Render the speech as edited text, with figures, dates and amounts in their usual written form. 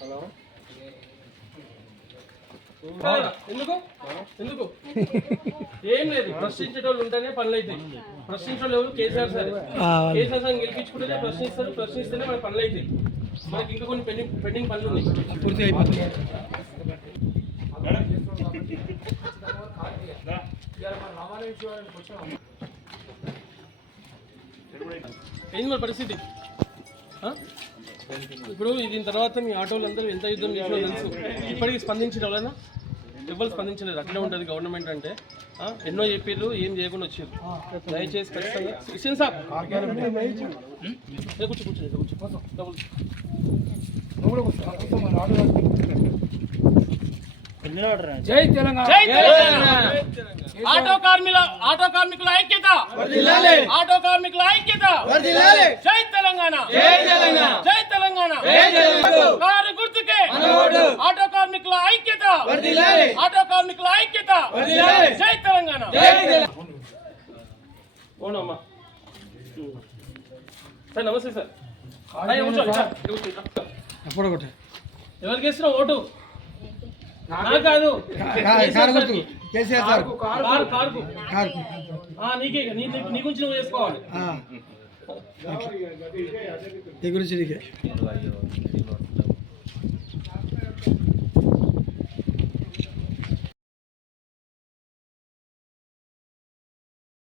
Hello ఎందుకు ఎందుకు ఏం లేదు, ప్రశ్నించేటోళ్ళు ఉంటేనే పనులు అవుతాయి. ప్రశ్నించేటోళ్ళు ఎవరు? కేసీఆర్ సార్. కేసీఆర్ సార్ గెలిపించుకుంటేనే ప్రశ్నిస్తారు, ప్రశ్నిస్తేనే మన పనులు అవుతాయి. మనకి ఇంకా కొన్ని పెండింగ్ పనులు ఉన్నాయి. పూర్తి అయిపోతుంది. ఏంది మన పరిస్థితి? ఇప్పుడు దీని తర్వాత మీ ఆటోలు అందరూ ఎంత యుద్ధం చేసినా తెలుసు. ఇప్పటికీ స్పందించిన వాళ్ళైనా ఎవరు స్పందించలేదు. అట్లే ఉంటుంది గవర్నమెంట్ అంటే. ఎన్నో చెప్పారు, ఏం చేయకుండా వచ్చారు. దయచేసి ఖచ్చితంగా కిషన్ సాబ్ జై తెలంగాణ. ఆటో కార్మికుల ఐక్యత, ఆటో కార్మికుల ఐక్యత. జై తెలంగాణ, జై తెలంగాణ. కారు గుర్తుకే ఆటో కార్మికుల ఐక్యత, ఆటో కార్మికుల ఐక్యత. జై తెలంగాణ. ఓనమ్మా సార్, నమస్తే సార్. ఎవరికి వేస్తున్నావు ఓటు? కాదు, నీకే, నీ గురించి నువ్వు వేసుకోవాలి. నీ గురించి నీకే.